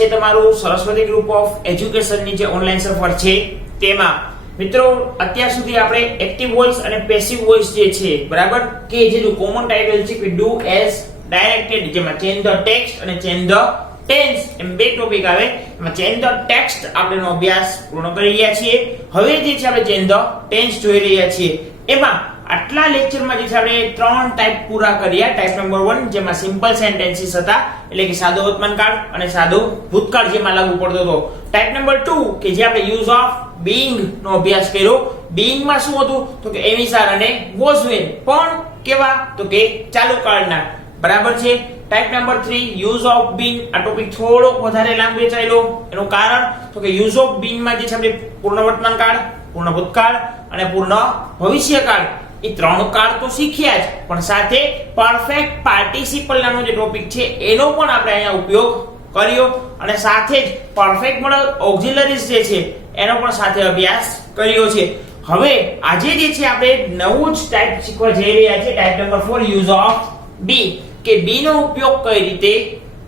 છે તમારું Saraswati group of એજ્યુકેશનની જે ઓનલાઈન સફર છે તેમાં મિત્રો અત્યાર સુધી આપણે એક્ટિવ વોઇસ અને પેસિવ વોઇસ જે છે બરાબર કે જે કોમન ટાઇટલ છે કે ડુ એઝ ડાયરેક્ટેડ, જેમાં ચેન્જ ધ ટેક્સ્ટ અને ચેન્જ ધ ટેન્સ એમ બે ટોપિક આવે. એમાં ચેન્જ ધ ટેક્સ્ટ આપણેનો અભ્યાસ પૂર્ણ કરી રહ્યા છીએ. હવે જે છે આપણે ચેન્જ ધ ટેન્સ જોઈ રહ્યા છીએ. એમાં આટલા લેક્ચરમાં જે છે આપણે ત્રણ ટાઈપ પૂરા કર્યા. ટાઈપ નંબર 1 જેમાં સિમ્પલ સેન્ટેન્સીસ હતા, એટલે કે સાદો વર્તમાનકાળ અને સાદો ભૂતકાળ જેમાં લાગુ પડતો હતો. ટાઈપ નંબર 2 કે જે આપણે યુઝ ઓફ બીઇંગ નો અભ્યાસ કર્યો. બીઇંગ માં શું હતું તો કે એમિસાર અને વોઝ વેન, પણ કેવા તો કે ચાલુ કાળના, બરાબર છે. ટાઈપ નંબર 3 યુઝ ઓફ બીન. આ ટોપિક થોડોક વધારે લાંબો ચાલ્યો. એનું કારણ તો કે યુઝ ઓફ બીન માં જે છે આપણે પૂર્ણ વર્તમાનકાળ, પૂર્ણ ભૂતકાળ અને પૂર્ણ ભવિષ્યકાળ એ ત્રણ કાળ તો શીખ્યા જ, પણ સાથે પરફેક્ટ પાર્ટિસિપલ નામનો જે ટોપિક છે એનો પણ આપણે અહીંયા ઉપયોગ કર્યો, અને સાથે જ પરફેક્ટ મોડલ ઓક્ઝિલરીઝ જે છે એનો પણ સાથે અભ્યાસ કર્યો છે. હવે આજે જે છે આપણે નવું જ ટાઈપ શીખવા જઈ રહ્યા છે. Type number 4 use of be, કે બી નો ઉપયોગ કઈ રીતે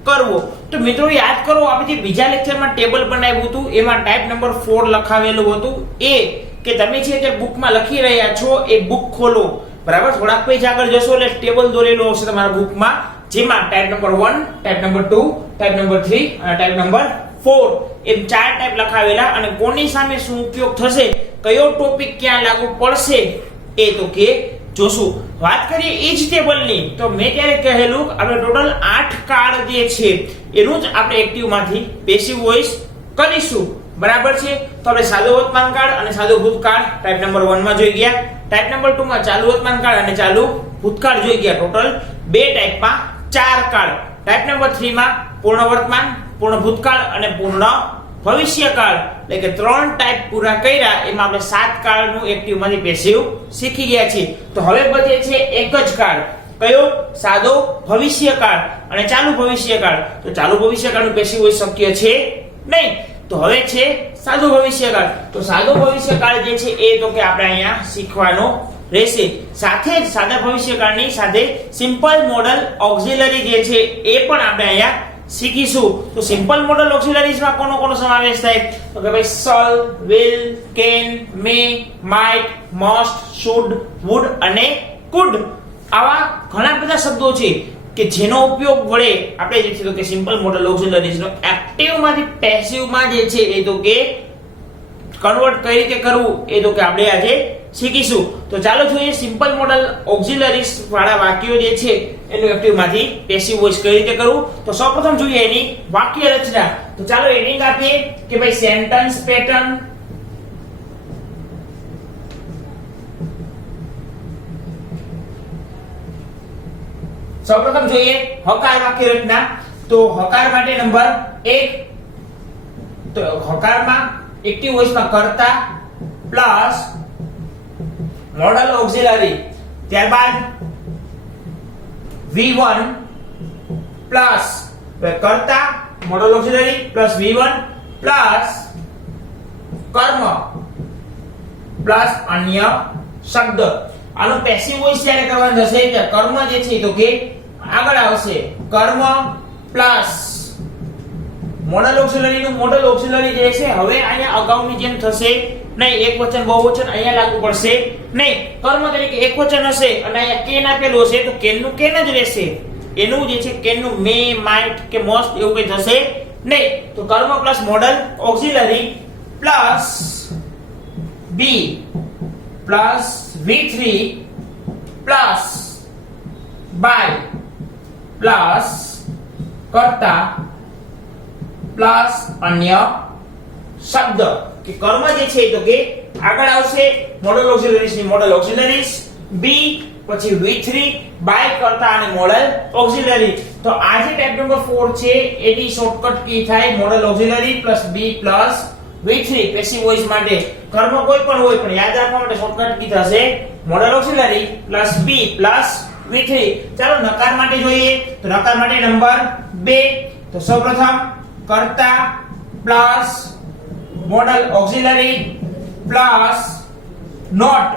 કરવો. તો મિત્રો યાદ કરો, આપણે જે બીજા લેક્ચરમાં ટેબલ બનાવ્યું હતું એમાં ટાઈપ નંબર 4 લખાવેલું હતું. એ કે તમે છે જે બુકમાં લખી રહ્યા છો એ બુક ખોલો, બરાબર. થોડાક પેજ આગળ જશો એટલે ટેબલ દોરેલું હશે તમારા બુકમાં, જેમાં type number 1, type number 2, type number 3 અને ટાઈપ નંબર 4 એમ 4 ટાઈપ લખાવેલા, અને કોની સામે શું ઉપયોગ થશે, કયો ટોપિક ક્યાં લાગુ પડશે એ તો કે જોશું. વાત કરીએ એ જ ટેબલની, તો મેં ત્યારે કહેલું આપણે ટોટલ 8 કાળ જે છે એનું જ આપણે એક્ટિવ માંથી પેસિવ વોઇસ કરીશું, બરાબર છે. તો આપણે સાદો વર્તમાનકાળ અને સાદો ભૂતકાળ ટાઈપ નંબર 1 માં જોઈ ગયા. ટાઈપ નંબર 2 માં ચાલુ વર્તમાનકાળ અને ચાલુ ભૂતકાળ જોઈ ગયા. ટોટલ 2 ટાઈપમાં 4 કાળ. ટાઈપ નંબર 3 માં પૂર્ણ વર્તમાન, પૂર્ણ ભૂતકાળ અને પૂર્ણ ભવિષ્યકાળ, એટલે કે 3 ટાઈપ પૂરા કર્યા. એમાં આપણે 7 કાળનું એક્ટિવ માંથી પેસિવ શીખી ગયા છીએ. તો હવે બચે છે એક જ કાળ. કયો? સાદો ભવિષ્યકાળ અને ચાલુ ભવિષ્યકાળ. તો ચાલુ ભવિષ્યકાળનું પેસિવ હોઈ શક્ય છે નહીં. તો હવે છે સાદો ભવિષ્યકાળ. તો સાદો ભવિષ્યકાળ જે છે એ તો કે આપણે અહીંયા શીખવાનો રહેશે. સાથે જ સાદા ભવિષ્યકાળની સાથે સિમ્પલ મોડલ ઓક્ઝિલરી જે છે એ પણ આપણે અહીંયા શીખીશું. તો સિમ્પલ મોડલ ઓક્ઝિલરીઝમાં કોનો સમાવેશ થાય તો કે ભાઈ shall, will, can, may, might, must, should, would અને કુડ. આવા ઘણા બધા શબ્દો છે કે જેનો ઉપયોગ વડે આપણે જે છે તો કે સિમ્પલ મોડલ ઓક્ઝિલરીઝનો એક્ટિવ માંથી પેસિવ માં જે છે એ તો કે કન્વર્ટ કઈ રીતે કરવું એ તો કે આપણે આજે શીખીશું. તો ચાલો જોઈએ સિમ્પલ મોડલ ઓક્ઝિલરીઝ વાળા વાક્યો જે છે એનું એક્ટિવ માંથી પેસિવ વોઇસ કઈ રીતે કરવું. તો સૌપ્રથમ જોઈએ એની વાક્ય રચના. તો ચાલો હેડિંગ આપીએ કે ભાઈ સેન્ટેન્સ પેટર્ન. સૌપ્રથમ જોઈએ હકાર વાક્ય રચના. તો હકાર માટે નંબર 1, તો હકારમાં એક્ટિવ વોઇસમાં કર્તા પ્લસ મોડલ ઓક્ઝિલરી, ત્યારબાદ V1 પ્લસ કર્તા model auxiliary plus V1 plus કર્મ પ્લસ અન્ય શબ્દ. આનું પેસિવ વોઇસ જ્યારે કરવાનું થશે કે કર્મ જે છે તો કે આગળ આવશે. કર્મ પ્લસ મોડલ ઓક્ઝિલરી નું મોડલ ઓક્ઝિલરી જે છે હવે અહીંયા અગાઉની જેમ થશે નહીં. એક વચન બહુવચન અહીંયા લાગુ પડશે નહીં. કર્મ તરીકે એક વચન હશે અને અહીંયા કેન આપેલું હશે તો કેન નું કેન જ રહેશે. એનું જે છે કેન નું મે, માઇટ કે મોસ્ટ એવું કંઈ થશે નહીં. તો કર્મ plus modal auxiliary plus be plus V3 plus by plus કર્તા પ્લસ અન્ય શબ્દ. કે કર્મ જે છે તો કે આગળ આવશે મોડલ ઓક્ઝિલરીઝ ની મોડલ ઓક્ઝિલરીઝ, બી પછી V3 બાય કર્તા અને મોડલ ઓક્ઝિલરી. તો આ જે ટાઈપ નંબર 4 છે એની શોર્ટકટ કી થાય model auxiliary plus be plus V3 passive voice માટે. કર્મ કોઈ પણ હોય પણ યાદ રાખવા માટે શોર્ટકટ કી થશે model auxiliary plus be plus V3. ચાલો નકાર માટે જોઈએ. તો નકાર માટે નંબર 2. તો સૌપ્રથમ કર્તા plus modal auxiliary plus not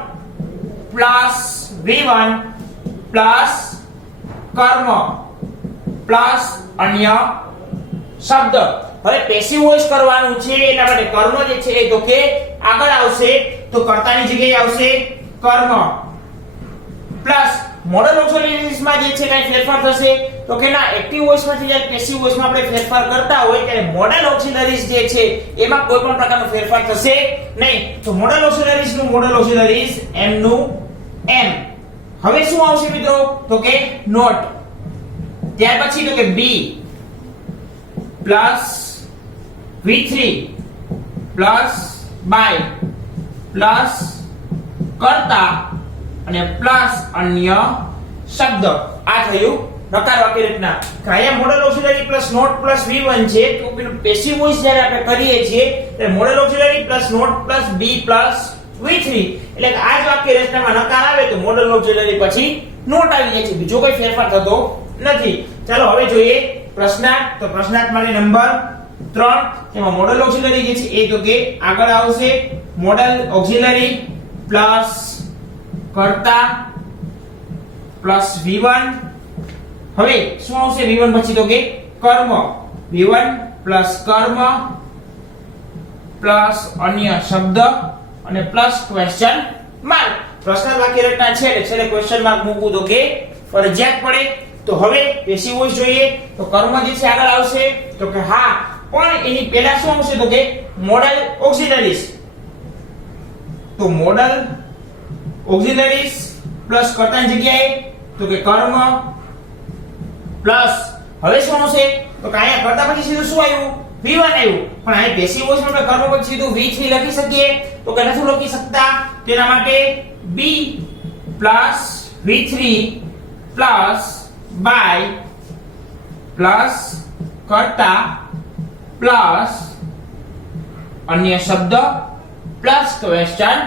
plus V1 plus કર્મ પ્લસ અન્ય શબ્દ. હવે પેસિવ વોઇસ કરવાનું છે એટલા માટે કર્મ જે છે એ તો કે આગળ આવશે, તો કર્તાની જગ્યાએ આવશે કર્મ પ્લસ મોડલ ઓક્સિલરીઝ માં જે છે કઈ ફેરફાર થશે તો કે ના, એક્ટિવ વોઇસ માંથી જ્યારે પેસિવ વોઇસ માં આપણે ફેરફાર કરતા હોય ત્યારે મોડલ ઓક્સિલરીઝ જે છે એમાં કોઈ પણ પ્રકારનો ફેરફાર થશે નહીં. તો મોડલ ઓક્સિલરીઝ નું મોડલ ઓક્સિલરીઝ એમ નું એમ. હવે શું આવશે મિત્રો તો કે નોટ, ત્યાર પછી તો કે B plus V3 plus by plus કર્તા અને પ્લસ અન્ય શબ્દ. આ થયું નકાર વાક્ય રચના. કાયા modal auxiliary plus not plus V1 છે, તો પેલું પેસિવ વોઇસ જ્યારે આપણે કરીએ છીએ એટલે modal auxiliary plus not plus B plus V3 એટલે કે આ જ વાક્ય રચનામાં નકાર આવે તો મોડલ ઓક્સિલરી પછી નોટ આવી જાય છે, બીજો કોઈ ફેરફાર થતો નથી. ચાલો હવે જોઈએ પ્રશ્નાર્થ. તો પ્રશ્નાર્થ માટે નંબર 3 એમાં મોડલ ઓક્સિલરી જે છે એ તો કે આગળ આવશે મોડલ ઓક્સિલરી પ્લસ કર્તા પ્લસ V1. હવે શું આવશે V1 પછી તો કે કર્મ, V1 પ્લસ કર્મ પ્લસ અન્ય શબ્દ અને પ્લસ ક્વેશ્ચન માર્ક. પ્રશ્નાર્થ વાક્ય રચના છે એટલે છેલ્લે ક્વેશ્ચન માર્ક મૂકવું તો કે ફરજિયાત પડે. તો હવે પેસિવ વોઇસ જોઈએ તો કર્મ જે છે આગળ આવશે તો કે હા, પણ એની પહેલા શું આવશે તો કે મોડલ ઓક્સિલરીઝ. તો મોડલ ઓક્સિલરીઝ પ્લસ કર્તાની જગ્યાએ તો કે કર્મ પ્લસ હવે શું આવશે તો કે અહીંયા કર્તા પછી સીધું શું આવ્યું V1 આવ્યું, પણ અહીં પેસિવ વોઇસ માં આપણે કર્મ પછી સીધું V3 લખી શકીએ તો કે નથી લખી શકતા. તેના માટે B plus V3 plus by plus કર્તા પ્લસ અન્ય શબ્દ પ્લસ ક્વેશ્ચન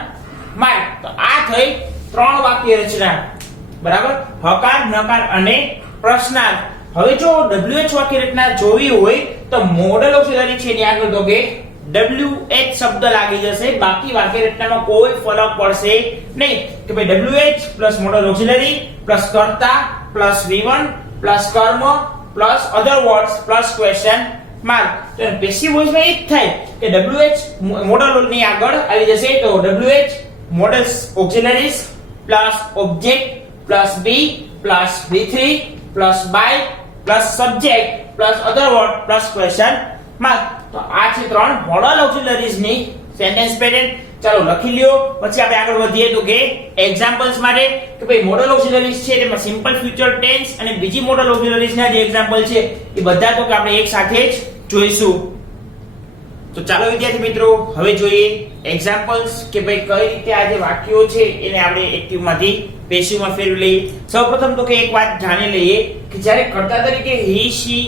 માર્ક. તો આ થઈ 3 વાક્ય રચના, બરાબર, હકાર, નકાર અને પ્રશ્નાર્થ. હવે જો WH વાક્ય રચના જોવી હોય તો મોડલ ઓક્સિલરી છે એની આગળ તો કે WH શબ્દ લાગી જશે, બાકી વાક્ય રચનામાં કોઈ ફરક પડશે નહીં કે ભાઈ WH plus model auxiliary plus કર્તા પ્લસ V1 પ્લસ કર્મ પ્લસ અધર વર્ડ્સ પ્લસ ક્વેશ્ચન માર્ક. તો પેસિવ વોઇસ માં એ જ થાય કે WH મોડલ ની આગળ આવી જશે તો WH modals auxiliaries plus object plus B plus V3 plus by plus subject plus other word plus question mark. તો આ છે 3 મોડલ ઓક્સિલરીઝ ની સેન્ટેન્સ પેટર્ન. ચાલો લખી લ્યો, પછી આપણે આગળ વધીએ તો કે એક્ઝામ્પલ્સ માટે કે ભાઈ મોડલ ઓક્સિલરીઝ છે તેમાં સિમ્પલ ફ્યુચર ટેન્સ અને બીજી મોડલ ઓક્સિલરીઝ ના જે એક્ઝામ્પલ છે એ બધા તો કે આપણે એક સાથે જ જોઈશું. તો ચાલો વિદ્યાર્થી મિત્રો હવે જોઈએ એક્ઝામ્પલ્સ કે ભાઈ કઈ રીતે આ જે વાક્યો છે એને આપણે એક્ટિવ માંથી પેસિવ માં ફેરવી લઈએ. સૌપ્રથમ તો કે એક વાત જાણી લઈએ કે જ્યારે કર્તા તરીકે he she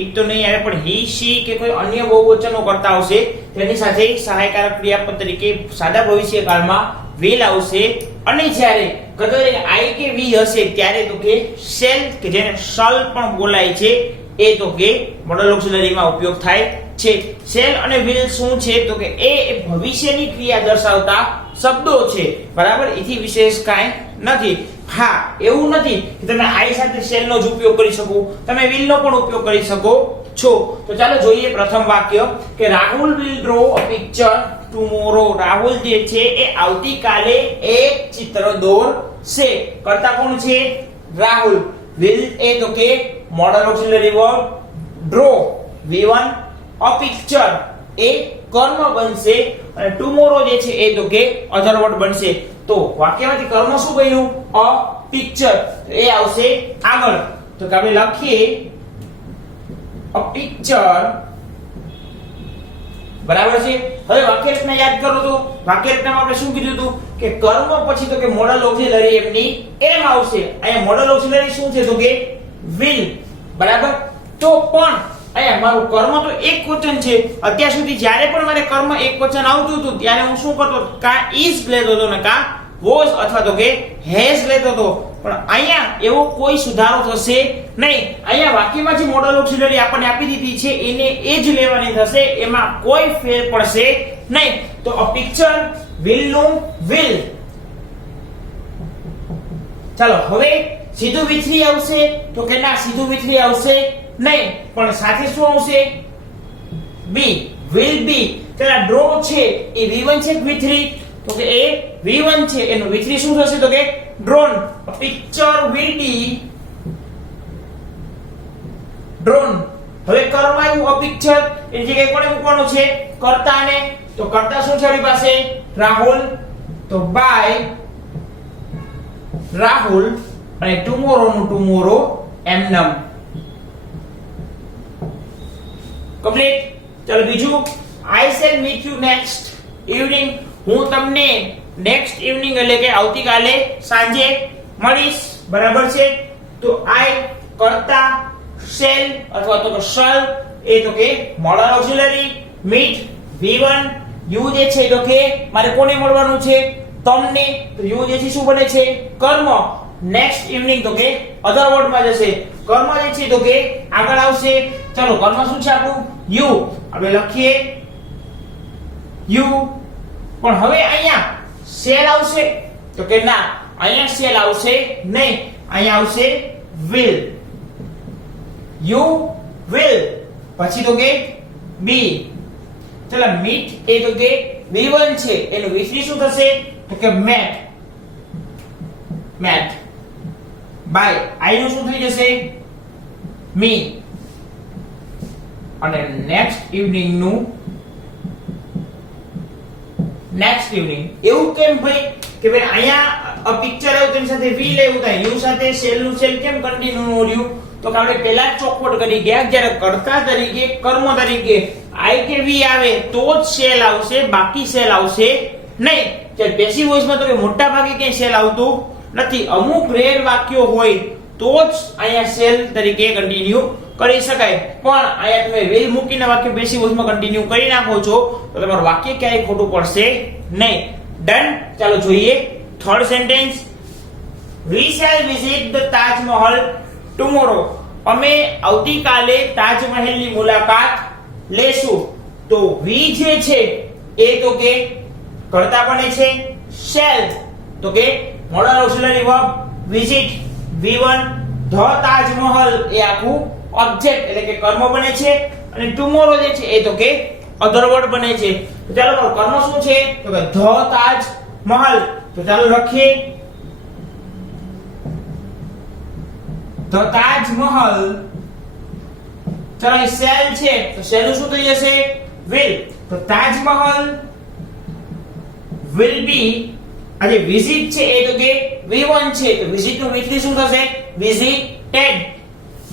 it તો નહીં આવે, પણ he she કે કોઈ અન્ય બહુવચનો કરતા આવશે તેની સાથે સહાયકારક ક્રિયાપદ તરીકે સાદા ભવિષ્યકાળમાં will આવશે. અને જ્યારે કર્તા તરીકે I કે we હશે ત્યારે તો કે shall કે જેને shall પણ બોલાય છે એ તો કે મોડલ ઓક્સિલરીમાં ઉપયોગ થાય છે. shall અને will શું છે તો કે એ ભવિષ્યની ક્રિયા દર્શાવતા શબ્દો છે, બરાબર, એથી વિશેષ કાંઈ નથી. હા, એવું નથી કે તમે I સાથે shall નો જ ઉપયોગ કરી શકો, તમે will નો પણ ઉપયોગ કરી શકો છો. તો ચાલો જોઈએ પ્રથમ વાક્ય કે Rahul will draw a picture tomorrow. Rahul જે છે એ આવતીકાલે એક ચિત્ર દોરશે. કર્તા કોણ છે? રાહુલ. will એ તો કે model auxiliary verb, draw V1 a picture એ કર્મ બનશે અને ટુમોરો જે છે એ તો કે અધર વર્ડ બનશે. તો વાક્યમાંથી કર્મ શું બન્યું? a picture, એ આવશે આગળ. તો કે આપણે લખીએ a picture, બરાબર છે. હવે વાક્ય રચના યાદ કરો તો વાક્ય રચનામાં આપણે શું કીધું હતું કે કર્મ પછી તો કે મોડલ ઓક્સિલરી એમની એમ આવશે. અહીંયા મોડલ ઓક્સિલરી શું છે તો કે will, બરાબર. તો પણ અહીંયા મારું કર્મ તો એક વચન છે. અત્યાર સુધી જ્યારે પણ મારે કર્મ એક વચન આવતું હતું ત્યારે હું શું કરતો? કા is લેતો હતો ને કા was અથવા તો કે has લેતો હતો. પણ અહીંયા એવો કોઈ સુધારો થશે નહીં. અહીંયા વાક્યમાં જે મોડલ ઓક્સિલરી આપણને આપી દીધી છે એને એ જ લેવાની થશે, એમાં કોઈ ફેર પડશે નહીં. તો a picture will નું will. ચાલો હવે સીધું V3 આવશે તો કે ના, સીધું V3 આવશે નહીં, પણ સાથે શું આવશે? બી will be ચલા ડ્રો છે એ V1 છે કે V3 તો કે એ V1 છે એનું V3 શું થશે તો કે drone picture will be drone હવે કરવાનું અ પિક્ચર એની જગ્યાએ કોને મૂકવાનું છે કર્તાને તો કર્તા શું છે આપણી પાસે રાહુલ તો બાય રાહુલ અને ટુમોરો નું ટુમોરો એમનમ કમ્પ્લીટ ચલો બીજું I shall meet you next evening હું તમને નેક્સ્ટ ઇવનિંગ એટલે કે આવતીકાલે સાંજે મળીશ બરાબર છે તો I કર્તા shall અથવા તો shall એ તો કે model auxiliary meet V1 you જે છે તો કે મારે કોને મળવાનું છે તમને તો you જે છે શું બને છે કર્મ નેક્સ્ટ ઇવનિંગ તો કે અધર વર્ડ માં જશે કર્મ જે છે તો કે આગળ આવશે ચલો કર્મ શું છે આપણું you આપણે લખીએ you પણ હવે અહીંયા shall આવશે તો કે ના અહીંયા shall આવશે નહીં અહીંયા આવશે will you will પછી તો કે be ચલો meet એ તો કે V1 છે એનું V3 શું થશે તો કે met by I નું શું થઈ જશે me અને નેક્સ્ટ ઇવનિંગ એવું કેમ ભાઈ કે ભાઈ અહીંયા અ પિક્ચર આવ્યું તેની સાથે will એવું થાય you સાથે shall નું shall કેમ કન્ટિન્યુ નો રહ્યું તો કે આપણે પહેલા જ ચોખવટ કરી ગયા જ્યારે કર્તા તરીકે કર્મ તરીકે I કે V આવે તો જ shall આવશે બાકી shall આવશે નહીં કે પેસિવ વોઇસ માં તો કે મોટા ભાગે ક્યાંય shall આવતું નથી અમુક રેર વાક્યો હોય તો જ અહીંયા shall તરીકે કન્ટિન્યુ કરી શકાય પણ અહીંયા તમે will મૂકીને વાક્ય પેસિવ વોઇસ માં કન્ટિન્યુ કરી નાખો છો તો તમારું વાક્ય ક્યારેય ખોટું પડશે નહીં ડન ચાલો જોઈએ third sentence we shall visit the Taj Mahal tomorrow અમે આવતીકાલે તાજમહેલની મુલાકાત લેશું તો we જે છે એ તો કે કર્તા બને છે shall તો કે model auxiliary verb visit V1 the Taj Mahal એ આખું ઓબ્જેક્ટ એટલે કે કર્મ બને છે અને ટુમોરો જે છે એ તો કે અધર વર્ડ બને છે તો ચાલો કર્મ શું છે તો કે the Taj Mahal તો ચાલો લખીએ the Taj Mahal ચાલો shall છે તો shall શું થઈ જશે will તો Taj Mahal will be આજે visit છે એ તો કે V1 છે તો visit નું V3 શું થશે visited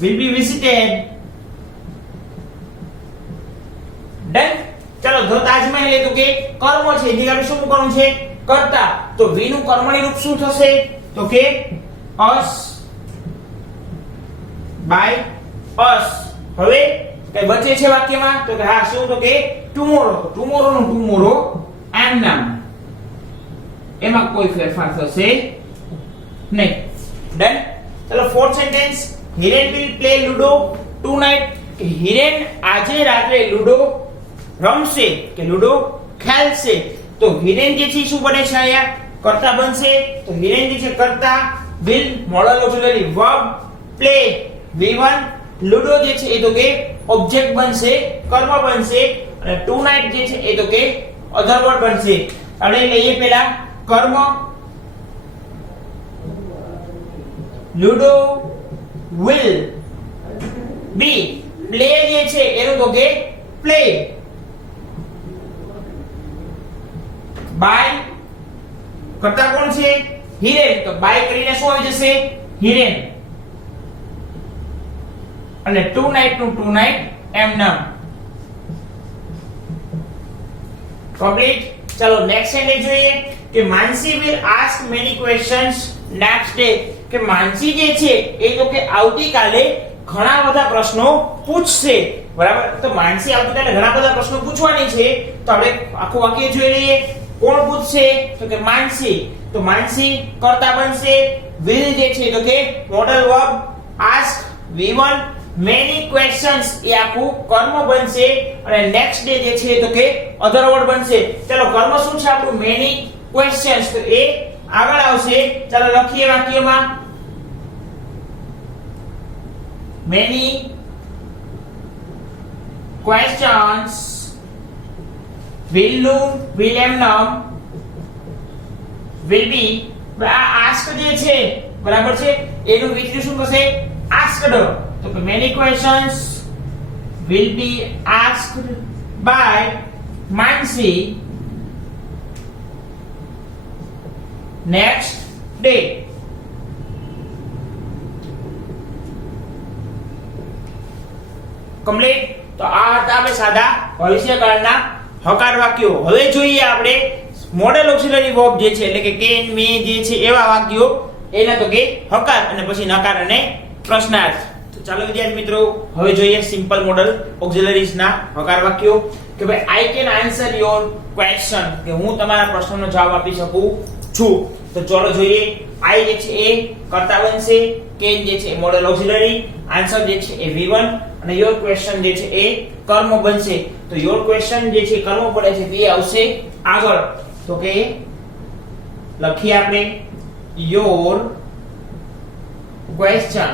will be visited done ચલો જો તાજમહેલ એ તો કે કર્મ છે એની આપણે શું કરવાનું છે કર્તા તો v નું કર્મણી રૂપ શું થશે તો કે us by us હવે કઈ બચે છે વાક્યમાં તો કે હા શું તો કે tomorrow નું tomorrow am નામ એમાં કોઈ ફેરફાર થશે નહીં ડન ચલો fourth sentence Hiren will play ludo tonight કે હિરેન આજે રાત્રે લુડો રમશે કે લુડો ખેલશે તો હિરેન જે છે શું બને છે અહીંયા કર્તા બનશે તો હિરેન જે છે કર્તા will model auxiliary verb play V1 ludo જે છે એ તો કે ઓબ્જેક્ટ બનશે કર્મ બનશે અને tonight જે છે એ તો કે અધર વર્ડ બનશે આપણે લઈએ પહેલા કર્મ લુડો will be play જે છે એનું તો કે play by કરતા કોણ છે હિરેન તો by કરીને શું આવી જશે હિરેન અને tonight નું tonight એમ નામ કમ્પ્લીટ ચલો નેક્સ્ટ સેન્ટેન્સ જોઈએ કે માનસી will ask many questions next day કે માનસી જે છે એ તો કે આવતીકાલે ઘણા બધા પ્રશ્નો પૂછશે બરાબર તો માનસી આવતીકાલે ઘણા બધા પ્રશ્નો પૂછવાની છે તો આપણે આખું વાક્ય જોઈ લઈએ કોણ પૂછશે તો કે માનસી તો માનસી કર્તા બનશે will જે છે તો કે model verb ask V1 many questions એ આખું કર્મ બનશે અને નેક્સ્ટ ડે જે છે તો કે અધર વર્ડ બનશે ચલો કર્મ શું છે આપણું many questions તો એ આગળ આવશે ચાલો લખીએ વાક્યમાં many questions will એમનામ will be ask જે છે બરાબર છે એનું વિતરી શું થશે asked તો કે many questions will be asked by Mansi next day. Complete તો આ હતા આપણે સાદા ભવિષ્યકાળના હકાર વાક્યો. હવે જોઈએ આપણે મોડેલ ઓક્સિલરી વર્બ જે છે એટલે કે કેન મે જે છે એવા વાક્યો એના તો કે હકાર અને પછી નકાર અને પ્રશ્નાર્થ. તો ચાલો વિદ્યાર્થી મિત્રો હવે જોઈએ સિમ્પલ મોડેલ ઓક્સિલરીઝ ના હકાર વાક્યો કે ભાઈ I can answer your question કે હું તમારા પ્રશ્નનો જવાબ આપી શકું છું. તો ચાલો જોઈએ આઈ જે છે એ કર્તા બનશે, કેન જે છે એ મોડેલ ઓક્સિલરી, આન્સર જે છે એ V1 અને યોર ક્વેશ્ચન જે છે એ કર્મ બનશે. તો યોર ક્વેશ્ચન જે છે કર્મ પડે છે તે આવશે આગળ. તો કે લખીએ આપણે યોર ક્વેશ્ચન.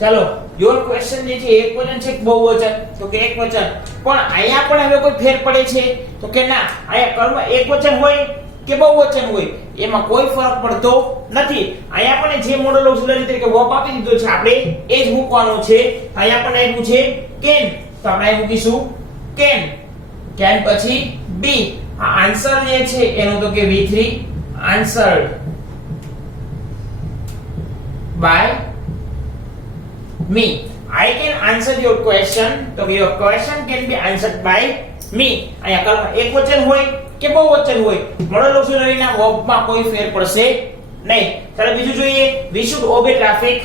ચાલો યોર ક્વેશ્ચન જે છે એક વચન છે કે બહુવચન? તો કે એક વચન. પણ અહીંયા પણ હવે કોઈ ફેર પડે છે? તો કે ના, અહીંયા કર્મ એક વચન હોય કે બહુવચન હોય એમાં કોઈ ફરક પડતો નથી. અહીંયા પણ જે મોડલ ઓક્સિલરી તરીકે વર્બ આપી દીધો છે આપણે એ જ મૂકવાનું છે. અહીંયા પણ આપ્યું છે કેન તો આપણે મૂકીશું કેન. કેન પછી બી આ આન્સર જે છે એનો તો કે V3 answered by me. I can answer your question. તો કે your question can be answered by me. અહીંયા કર્મ એક વચન હોય કે બહુવચન હોય મોડલ ઓક્સિલરીના વર્બમાં કોઈ ફેર પડશે નહીં. ચાલો બીજું જોઈએ we should obey traffic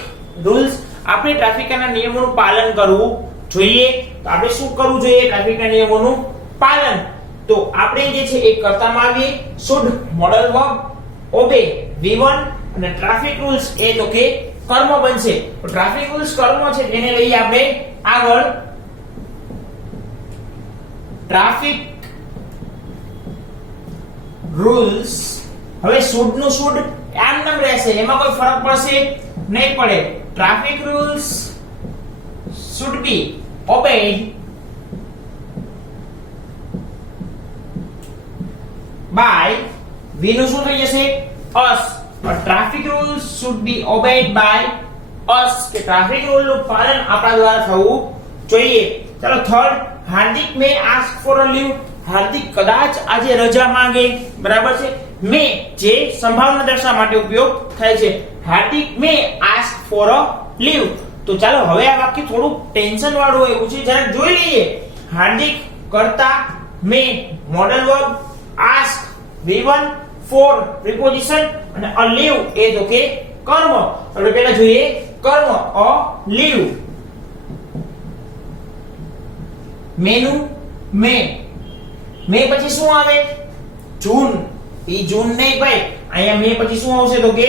rules. આપણે ટ્રાફિકના નિયમોનું પાલન કરવું જોઈએ. તો આપણે શું કરવું જોઈએ ટ્રાફિકના નિયમોનું પાલન? તો આપણે જે છે એ કર્તામાં આવીએ should model verb, obey V1 અને ટ્રાફિક રૂલ્સ એ તો કે કર્મ બનશે. તો ટ્રાફિક રૂલ્સ કર્મ છે તેને લઈએ આપણે આગળ. ટ્રાફિક રૂલ્સ હવે શુડ નું શુડ આમ નામ રહેશે એમાં કોઈ ફરક પડશે નહીં પડે. Traffic rules should be obeyed by V નું શું થઈ જશે us. Traffic rules should be obeyed by us કે ટ્રાફિક રૂલ નું પાલન આપણા દ્વારા થવું જોઈએ. ચાલો third Hardik may ask for a leave. Hardik કદાચ આજે રજા માંગે બરાબર છે. મે જે સંભાવના દર્શાવવા માટે ઉપયોગ થાય છે. હાર્દિક may ask for a leave. તો ચાલો હવે આ વાક્ય થોડું ટેન્શન વાળું એવું છે જરા જોઈ લઈએ. હાર્દિક કર્તા, may modal verb, ask V1 for preposition અને અ લીવ એ તો કે કર્મ. એટલે પહેલા જોઈએ કર્મ અ લીવ. મેનું મે પછી શું આવે જૂન. ઈ જૂન નહીં ભાઈ, અહીંયા મે પછી શું આવશે તો કે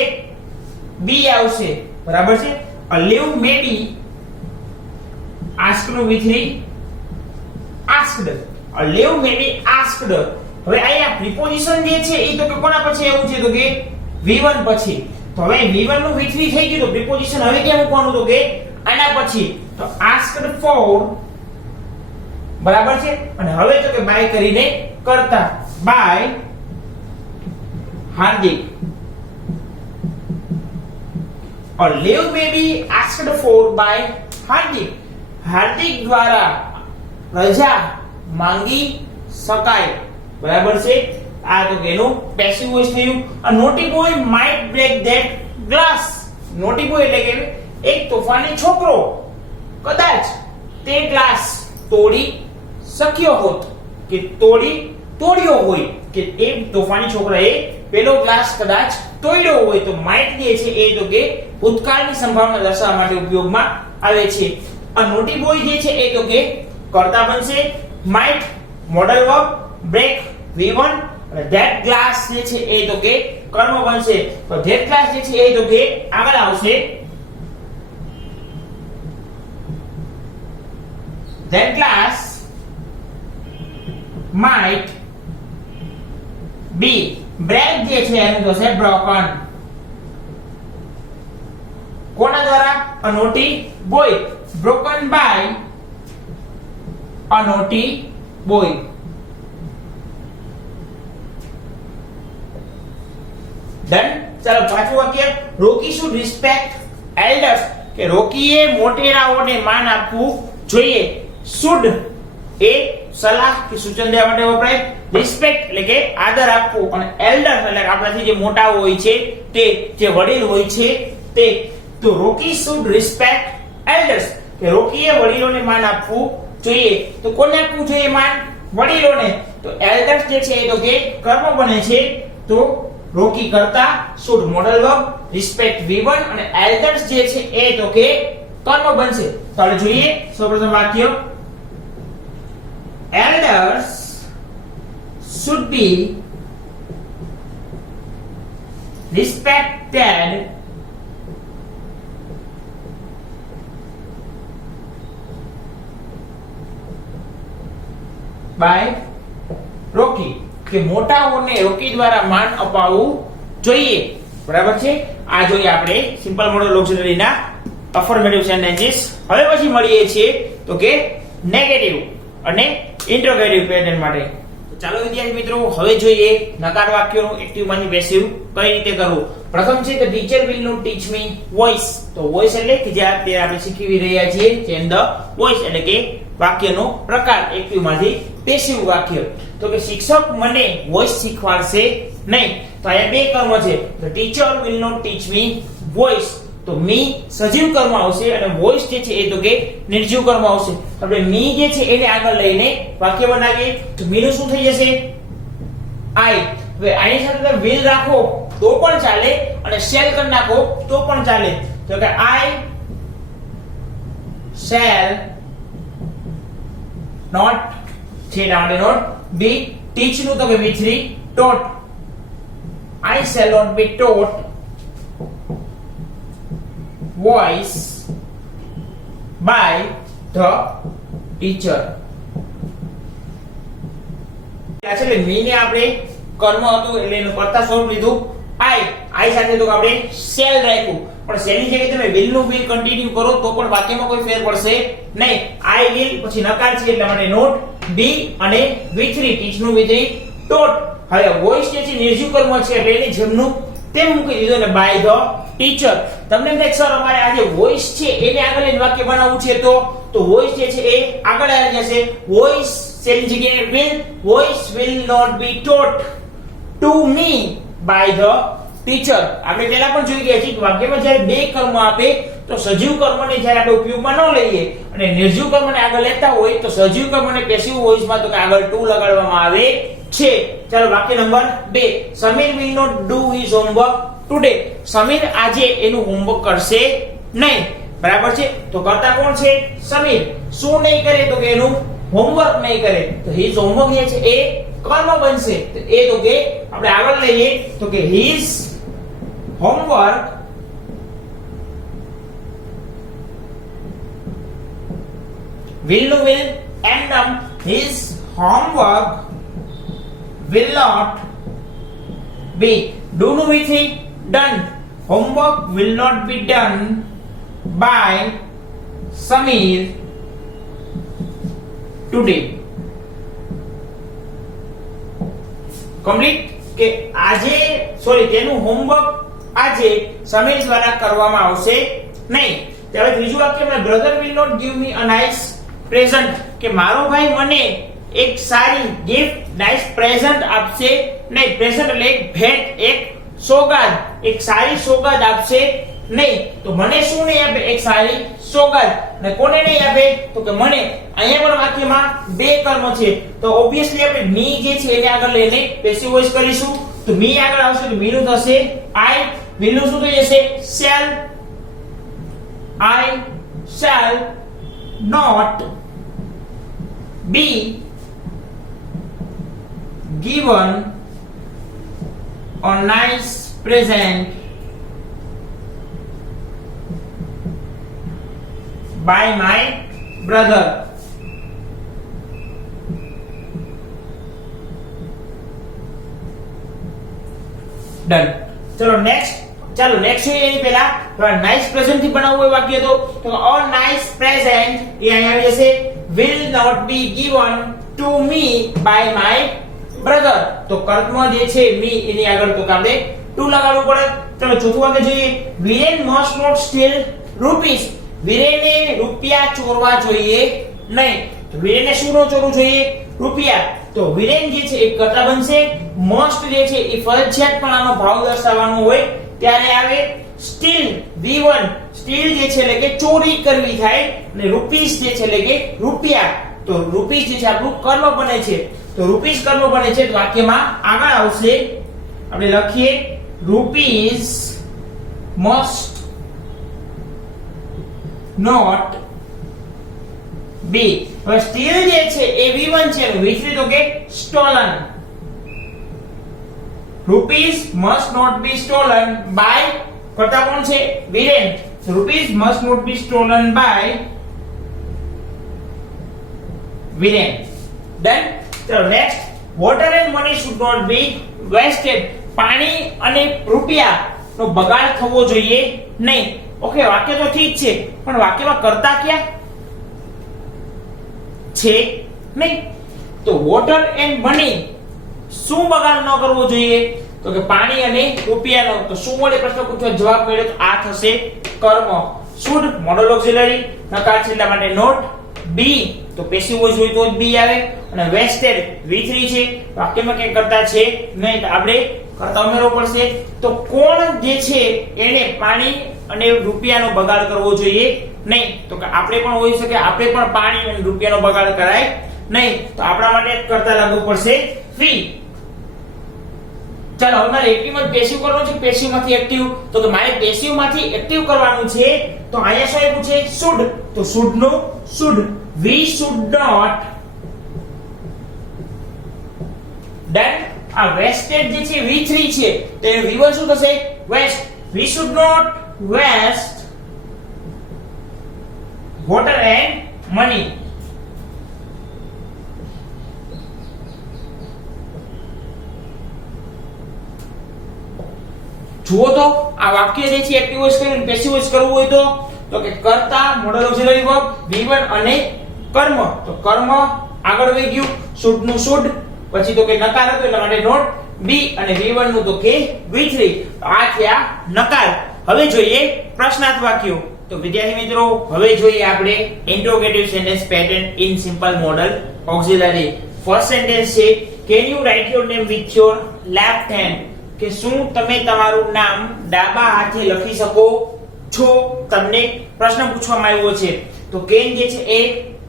બી આવશે બરાબર છે. a leave may be asked નું V3 asked. a leave may be asked. હવે અહીંયા પ્રિપોઝિશન જે છે એ તો કે કોના પછી આવું છે તો કે V1 પછી. તો હવે V1 નું V3 થઈ ગયું તો પ્રિપોઝિશન હવે ક્યાં મૂકવાનું તો કે આના પછી. તો asked for બરાબર છે. અને હવે તો કે બાય કરીને કરતા by Hardik. or leave may be asked for by Hardik. Hardik દ્વારા રજા માંગી શકાય બરાબર છે. આ તો કે એનું પેસિવ વોઇસ થયું. a naughty boy might break that glass. naughty boy એટલે કે એક તોફાની છોકરો કદાચ તે ગ્લાસ તોડી શક્યો હોત કે તોડ્યો હોય કે એ તોફાની છોકરાએ પેલો ગ્લાસ કદાચ તોડ્યો હોય. તો માઇટ જે છે એ તો કે ભૂતકાળની સંભાવના દર્શાવવા માટે ઉપયોગમાં આવે છે. a naughty boy જે છે એ તો કે કર્તા બનશે. might model verb, break V1 અને that glass જે છે એ તો કે કર્મ બનશે. તો that glass જે છે એ તો કે આગળ આવશે. that glass might be break જે છે એનું તો છે broken. કોના દ્વારા? a naughty boy. broken by a naughty boy. Done. ચાલો પાછું વાક્ય, રોકી should respect elders, કે રોકીએ મોટેરાઓને માન આપવું જોઈએ. should એ સલાહ કે સૂચન દેવા માટે વપરાય, રિસ્પેક્ટ એટલે કે આદર આપવું, અને એલ્ડર એટલે આપણાથી જે મોટા હોય છે તે, જે વડીલ હોય છે તે. તો રોકી should respect elders, કે રોકીએ વડીલોને માન આપવું જોઈએ. તો કોને આપવું જોઈએ માન? વડીલોને. તો એલ્ડર્સ જે છે એ તો કે કર્મ બને છે, તો રોકી કરતા should model verb, respect V1 અને એલ્ડર્સ જે છે એ તો કે કર્મ બનશે. તો આપણે જોઈએ સૌપ્રથમ વાક્ય, elders should be respected by રોકી, કે મોટાઓને રોકી દ્વારા માન અપાવવું જોઈએ. બરાબર છે. આ જોઈએ આપણે સિમ્પલ મોડલ ઓક્સિલરી ના અફર્મેટિવ સેન્ટેન્સીસ. હવે પછી મળીએ છીએ તો કે નેગેટિવ અને ઇન્ટ્રોગેટિવ પેટર્ન માટે. તો ચાલો વિદ્યાર્થી મિત્રો, હવે જોઈએ નકાર વાક્યોનું એક્ટિવ માંથી પેસિવ કઈ રીતે કરવું. પ્રથમ છે કે teacher will not teach me voice. તો વોઇસ એટલે કે જે આપણે શીખવી રહ્યા છીએ, ચેન્જ ધ વોઇસ એટલે કે વાક્યનો પ્રકાર, એક્ટિવ માંથી પેસિવ વાક્ય. તો કે શિક્ષક મને વોઇસ શીખવાડશે નહીં. તો અહીંયા બે કર્મ છે. તો teacher will not teach me voice, તો મી સજીવ કર્મ આવશે અને વોઇસ જે છે એ તો કે નિર્જીવ કર્મ આવશે. આપણે મી જે છે એને આગળ લઈને વાક્ય બનાવીએ તો મી નું શું થઈ જશે? આઈ. હવે આની સાથે તમે વિલ રાખો તો પણ ચાલે અને શેલ કરી નાખો તો પણ ચાલે. તો કે આઈ શેલ નોટ છે ડાઉન નોટ બી ટીચ નું તો કે V3 taught. I shall not be taught voice by the teacher. એટલે મી ને આપણે કર્મ હતું એટલે એનું કર્તા સ્વરૂપ લીધું આઈ સાથે તો આપણે શેલ રાખ્યું, પણ શેલ ની જગ્યાએ તમે વિલ નું વિલ કન્ટિન્યુ કરો તો પણ વાક્યમાં કોઈ ફેર પડશે નહીં. આઈ વિલ પછી નકાર છે એટલે માટે નોટ બી અને V3 ટીચ નું V3 taught. હવે વોઇસ જે છે નિર્જીવ કર્મ છે એટલે એની જેમનું તેમ મૂકી દીધું ને બાય ધ ટીચર. તમને એમ થાય સર અમારે આ જે વોઇસ છે એને આગળ લઈને વાક્ય બનાવવું છે તો વોઇસ જે છે એ આગળ આવી જશે. વોઇસ શેની જગ્યાએ will, voice will not be taught to me by the teacher. આપણે પહેલા પણ જોઈ ગયા છીએ કે વાક્યમાં જ્યારે બે કર્મ આપે તો સજીવ કર્મને જ્યારે આપણે ઉપયોગમાં ન લઈએ અને નિર્જીવ કર્મને આગળ લેતા હોય તો સજીવ કર્મને પેસિવ વોઇસમાં તો કે આગળ ટુ લગાડવામાં આવે છે. ચાલો વાક્ય નંબર 2, Sameer will not do his homework today. Sameer આજે એનું હોમવર્ક કરશે નહીં. બરાબર છે. તો કરતા કોણ છે? સમીર. શું નહીં કરે? તો કે એનું હોમવર્ક નહીં કરે. તો હિઝ હોમવર્ક જે છે એ કર્મ બનશે. તો એ તો કે આપણે આગળ લઈએ તો કે હિઝ હોમવર્ક will નું will and his homework will not be. Do નું V3 done. Homework will not be done by Samir today. Complete. કે આજે તેનું હોમવર્ક આજે સમીર દ્વારા કરવામાં આવશે નહીં. ત્યારે ત્રીજું વાક્ય my brother will not give me a nice present, કે મારો ભાઈ મને એક સારી ગિફ્ટ નાઇસ પ્રેઝન્ટ આપશે નહીં. પ્રેઝન્ટ એટલે એક ભેટ, એક સોગાદ, એક સારી સોગાદ આપશે નહીં. તો મને શું નહીં આપે? એક સારી સોગાદ. અને કોને નહીં આપે? તો કે મને. અહીંયા પણ વાક્યમાં બે કર્મ છે તો ઓબ્વિયસલી આપણે મી જે છે એને આગળ લઈને પેસિવ વોઇસ કરીશું. તો મી આગળ આવશે તો મી નું થશે આઈ, વિલ નું શું થઈ જશે? Shell. I shall not be given a nice present by my brother. Done. ચલો નેક્સ્ટ જોઈએ એની પહેલા નાઇસ પ્રેઝન્ટ થી બનાવવું હોય વાક્ય તો અ નાઇસ પ્રેઝન્ટ એ અહીંયા આવી જશે will not be given to me by my brother. તો કર્તમાં જે છે me એની આગળ તો આપણે to લગાડવું પડે. ચલો ચોથું વાક્ય જોઈએ. Viren must not steal rupees. વિરેને રૂપિયા ચોરવા જોઈએ નહીં. તો વિરેને શું ન ચોરવું જોઈએ? રૂપિયા. તો વિરેન જે છે એ કર્તા બનશે. મસ્ટ જે છે એ ફરજિયાતપણાનો ભાવ દર્શાવવાનો હોય ત્યારે આવે. સ્ટીલ V1 સ્ટીલ જે છે એટલે કે ચોરી કરવી થાય અને રૂપીસ જે છે એટલે કે રૂપિયા. તો રૂપીસ જે છે આપણું કર્મ બને છે. તો રૂપીસ કર્મ બને છે. તો વાક્યમાં આગળ આવશે આપણે લખીએ રૂપીસ મસ્ટ નોટ બી. હવે સ્ટીલ જે છે એ V1 છે અને V3 તો કે stolen. Rupees must not be stolen by કરતા કોણ છે? Viren. So rupees must not be stolen by Viren. Then the next, water and money should not be wasted. પાણી અને રૂપિયા નો બગાડ થવો જોઈએ નહીં. ઓકે, વાક્ય તો ઠીક છે પણ વાક્યમાં કરતા ક્યાં છે? નહીં. તો વોટર એન્ડ મની શું બગાડ ન કરવો જોઈએ? તો કે પાણી અને રૂપિયાનો. તો શું મળે? પ્રશ્ન પૂછ્યો, જવાબ મળ્યો તો આ થશે કર્મ. શુડ મોડલ ઓક્સિલરી નકાર છે એટલા માટે નોટ. બી તો પેસિવ વોઇસ હોય તો જ બી આવે અને વેસ્ટેડ V3 છે. વાક્યમાં કે કરતા છે નહીં તો આપણે કરતા ઉમેરવો પડશે. તો કોણ જે છે એને પાણી અને રૂપિયાનો બગાડ કરવો જોઈએ નહીં. તો કે આપણે પણ હોઈ શકે, આપણે પણ પાણી અને રૂપિયાનો બગાડ કરાય નહીં. તો આપણા માટે કરતા લાગુ પડશે ફી. ચાલો હવે મારે એક્ટિવ માંથી પેસિવ કરવાનું છે, પેસિવ માંથી એક્ટિવ. તો કે મારે પેસિવ માંથી એક્ટિવ કરવાનું છે. તો અહીંયા શું આપ્યું છે? શુડ. તો should no should we should not. then આ વેસ્ટેડ જે છે V3 છે તો એ V1 શું થશે? Waste. we should not waste water and money. જુઓ તો આ વાક્ય જે છે એક્ટિવ વોઇસ કરીને પેસિવ વોઇસ કરવું હોય તો કે કર્તા મોડલ ઓક્સિલરી વર્બ V1 અને કર્મ. તો કર્મ આગળ વહી ગયું. શુડ નું શુડ, પછી તો કે નકાર હતો એટલા માટે નોટ. બી અને V1 નું તો કે V3. આ થયા નકાર. હવે જોઈએ પ્રશ્નાર્થ વાક્યો. તો વિદ્યાર્થી મિત્રો હવે જોઈએ આપણે interrogative sentence pattern in simple modal auxiliary. First sentence છે can you write your name with your left hand. કે શું તમે તમારું નામ ડાબા હાથે લખી શકો છો? તમને પ્રશ્ન પૂછવામાં આવ્યો છે. તો કેન જે છે એ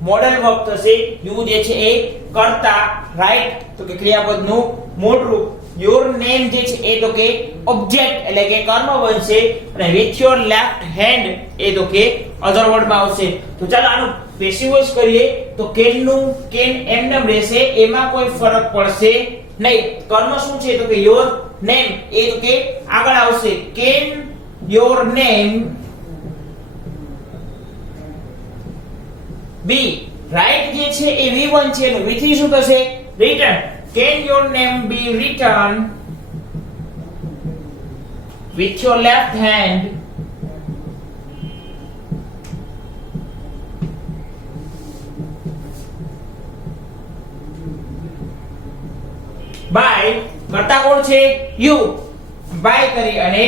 મોડલ વર્બ થશે. યુ જે છે એ કર્તા. રાઈટ તો કે ક્રિયાપદનું મૂળ રૂપ. યોર નેમ જે છે એ તો કે ઓબ્જેક્ટ એટલે કે કર્મ બનશે અને વિથ યોર લેફ્ટ હેન્ડ એ તો કે અધર વર્ડમાં આવશે. તો ચાલો આનું પેસિવ વોઇસ કરીએ. તો કેન નું કેન એમને રહેશે, એમાં કોઈ ફરક પડશે નહીં. કર્મ શું છે? તો કે યોર નેમ એ તો કે આગળ આવશે. Can your name be. Write જે છે એ V1 છે અને V3 શું થશે? Written. Can your name be written with your left hand by કરતા કોણ છે? યુ. બાય કરી અને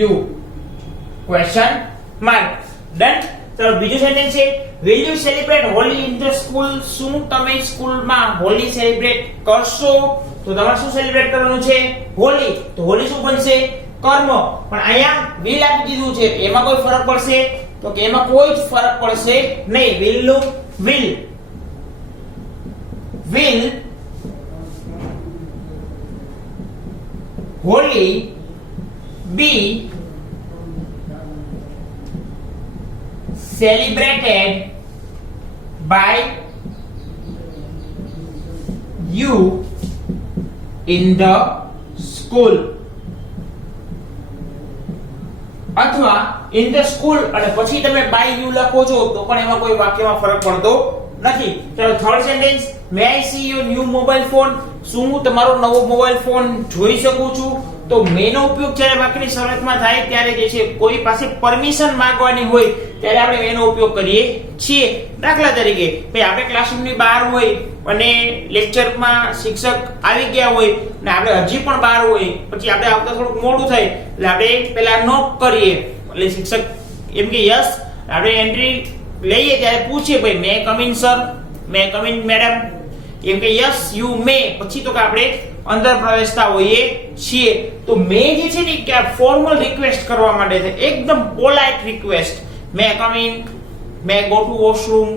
યુ ક્વેશ્ચન માર્ક. ડન. તો બીજું સેન્ટેન્સ છે will you celebrate Holi in the school. શું તમે સ્કૂલમાં હોલી સેલિબ્રેટ કરશો? તો તમારે શું સેલિબ્રેટ કરવાનું છે? હોલી. તો હોલી શું બનશે? કર્મ. પણ અહીંયા will આપી દીધું છે, એમાં કોઈ ફરક પડશે? તો કે એમાં કોઈ જ ફરક પડશે નહીં. will નું will Holi be celebrated by you in the school. અથવા in the school અને પછી તમે by you લખો છો તો પણ એમાં કોઈ વાક્યમાં ફરક પડતો નથી. ચલો third sentence may I see your new mobile phone. શું હું તમારો નવો મોબાઈલ ફોન જોઈ શકું છું? તો મેનો ઉપયોગ જ્યારે વાક્યની શરૂઆતમાં થાય ત્યારે જે છે કોઈ પાસે પરમિશન માંગવાની હોય ત્યારે આપણે મેનો ઉપયોગ કરીએ છીએ. દાખલા તરીકે ભાઈ આપણે ક્લાસરૂમની બહાર હોય અને લેક્ચરમાં શિક્ષક આવી ગયા હોય ને આપણે હજી પણ બહાર હોય, પછી આપણે આવતા થોડુંક મોડું થાય એટલે આપણે પહેલા નોક કરીએ એટલે શિક્ષક એમ કે યસ, આપણે એન્ટ્રી લઈએ ત્યારે પૂછીએ ભાઈ may come in sir, may come in madam, એમ કે યસ યુ મે, પછી તો કે આપણે અંદર પ્રવેશતા હોઈએ છીએ. તો મે જે છે ને કે ફોર્મલ રિક્વેસ્ટ કરવા માટે છે, એકદમ polite request. May come in, may go to washroom,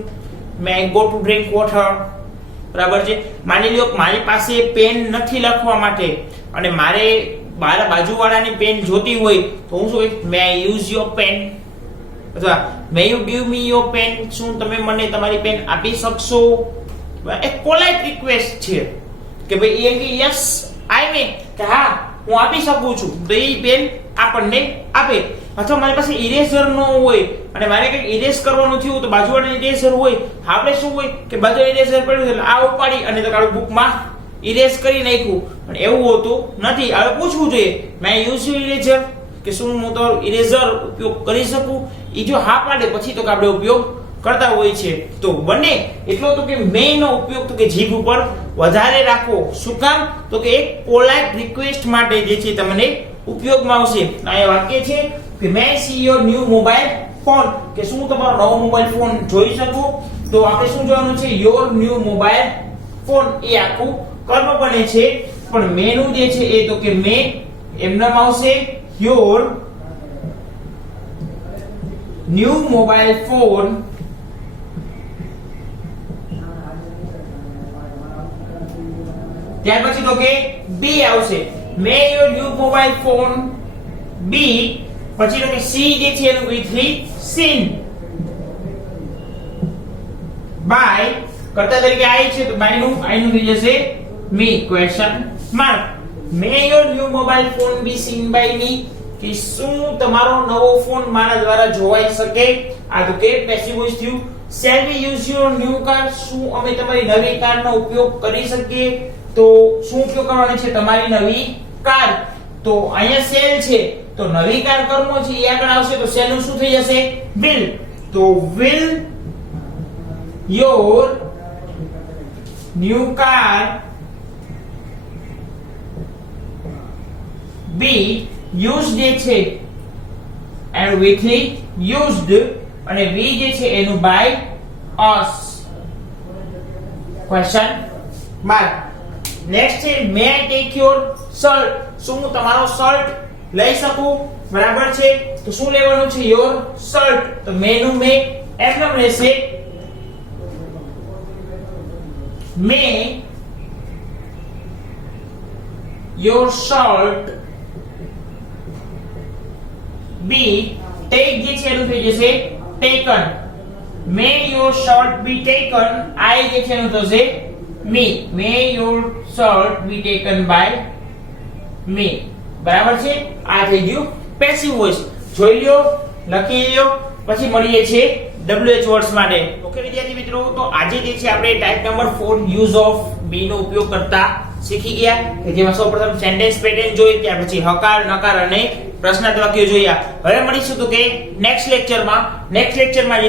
may go to drink water. બરાબર છે. માની લ્યો કે મારી પાસે પેન નથી લખવા માટે અને મારે મારા બાજુવાળાની પેન જોતી હોય તો હું શું કહીશ? May I use your pen, અથવા may you give me your pen, શું તમે મને તમારી પેન આપી શકશો? એક પોલાઇટ રિક્વેસ્ટ છે કે ભાઈ એમ કે યસ આઈ મે, કે હા હું આપી શકું છું, તો એ પેન આપણને આપે. અથવા મારી પાસે ઇરેઝર ન હોય અને મારે કંઈક ઇરેઝ કરવાનું થયું તો બાજુવાળાની ઇરેઝર હોય, આપણે શું હોય કે બાજુ ઇરેઝર પડ્યું એટલે આ ઉપાડી અને તો કાળું બુકમાં ઇરેઝ કરી નાખ્યું. પણ એવું હોતું નથી. હવે પૂછવું જોઈએ મે યુઝ યુ ઇરેઝર, કે શું હું તો ઇરેઝર ઉપયોગ કરી શકું? એ જો હા પાડે પછી તો કે આપણે ઉપયોગ કરતા હોય છે. તો બને એટલો તો કે મે નો ઉપયોગ તો કે જીભ ઉપર વધારે રાખો. શું કામ? તો કે એક પોલાઇટ રિક્વેસ્ટ માટે જે છે તમને ઉપયોગમાં આવશે. આ વાક્ય છે કે may see your new mobile phone, કે શું તમારો નવો મોબાઈલ ફોન જોઈ શકું? તો આપણે શું જોવાનું છે? Your new mobile phone. એ આખું કર્મ બને છે, પણ મેનું જે છે એ તો કે મે એમનામ આવશે યોર ન્યુ મોબાઈલ ફોન. ત્યાર પછી તો કે બી આવશે. મે યોર ન્યુ મોબાઈલ ફોન બી. પછી તો કે સી જે છે એનું V3 સીન. બાય કરતા તરીકે આઈ છે તો બાય નું આઈ નું થઈ જશે me, question mark. May your new mobile phone be seen by me, કે શું તમારો નવો ફોન મારા દ્વારા જોવાઈ શકે? આ તો કે પેસિવ વોઇસ થયું. Shall we use your new car, શું અમે તમારી નવી કારનો ઉપયોગ કરી શકીએ? તો શું ઉપયોગ કરવાની છે? તમારી નવી કાર. તો અહીંયા સેલ છે તો નવી કાર કર્મો છે એ આગળ આવશે તો સેલ નું શું થઈ જશે? વિલ. તો will your new car B used જે છે એનું with used અને વી જે છે એનું by us, question mark. Next છે મે આઈ ટેક યોર શર્ટ, શું હું તમારો શર્ટ લઈ શકું? બરાબર છે. તો શું લેવાનું છે? Your shirt. તો મે નું મે એમનેમ રહેશે may your shirt be. Take જે છે એનું થઈ જશે taken. May your shirt be taken. I જે છે એનું થશે me. May your shirt be taken by me. બરાબર છે. આ થઈ ગયું પેસિવ વોઇસ. જોઈ લ્યો, લખી લ્યો, પછી મળીએ છીએ WH વર્ડ્સ માટે. ઓકે વિદ્યાર્થી મિત્રો, તો આજે જે છે આપણે type number 4 use of B નો ઉપયોગ કરતા શીખી ગયા, કે જેમાં સૌપ્રથમ સેન્ટેન્સ પેટર્ન જોઈ, ત્યાર પછી હકાર, નકાર અને પ્રશ્નાર્થ વાક્યો જોયા. હવે મળીશું તો કે નેક્સ્ટ લેક્ચરમાં જે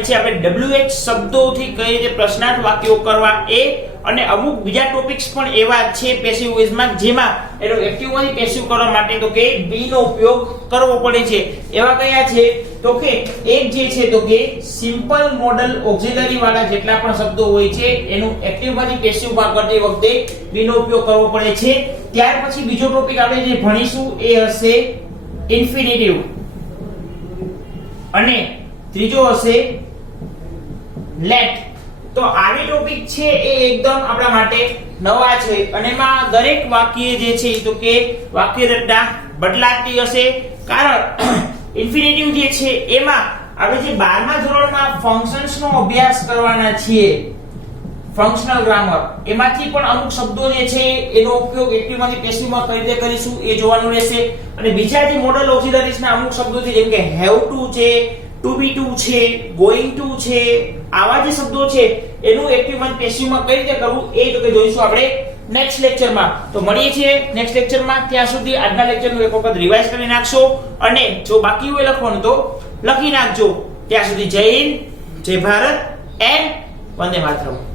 છે આપણે WH શબ્દોથી કઈ રીતે પ્રશ્નાર્થ વાક્યો કરવા એ અને અમુક બીજા ટોપિક્સ પણ એવા છે પેસિવ વોઇસમાં જેમાં એનો એક્ટિવ માંથી પેસિવ કરવા માટે તો કે બી નો ઉપયોગ કરવો પડે છે. એવા કયા છે? તો કે એક જે છે તો કે સિમ્પલ મોડલ ઓક્સિલરી વાળા જેટલા પણ શબ્દો હોય છે એનું એક્ટિવ માંથી પેસિવ માં કરતી વખતે બી નો ઉપયોગ કરવો પડે છે. ત્યાર પછી બીજો ટોપિક આપણે જે ભણીશું એ હશે ઇન્ફિનિટિવ અને ત્રીજો હશે લેટ. તો આવી ટોપિક છે એ એકદમ આપણા માટે નવા છે અને એમાં દરેક વાક્ય જે છે તો કે વાક્ય રચના બદલાતી હશે. કારણ ઇન્ફિનિટિવ જે છે એમાં આપણે જે 12મા ધોરણમાં ફંક્શન્સ નો અભ્યાસ કરવાના છીએ, ફંક્શનલ ગ્રામર, એમાંથી પણ અમુક શબ્દો જે છે એનો ઉપયોગ એક્ટિવ માંથી પેસિવ માં કઈ રીતે કરીશું એ જોવાનું રહેશે. અને બીજા જે મોડલ ઓક્સિલરીઝ ના અમુક શબ્દો છે જેમ કે હેવ ટુ છે, ટુ બી ટુ છે, ગોઈંગ ટુ છે, આવા જે શબ્દો છે એનું એક્ટિવ માંથી પેસિવ માં કઈ રીતે કરવું એ તો કે જોઈશું આપણે નેક્સ્ટ લેક્ચરમાં. તો મળીએ છીએ નેક્સ્ટ લેક્ચરમાં. ત્યાં સુધી આજના લેક્ચરનું એક વખત રિવાઇઝ કરી નાખશો અને જો બાકી હોય લખવાનું તો લખી નાખજો. ત્યાં સુધી જય હિન્દ, જય ભારત એન્ડ વંદે માતરમ.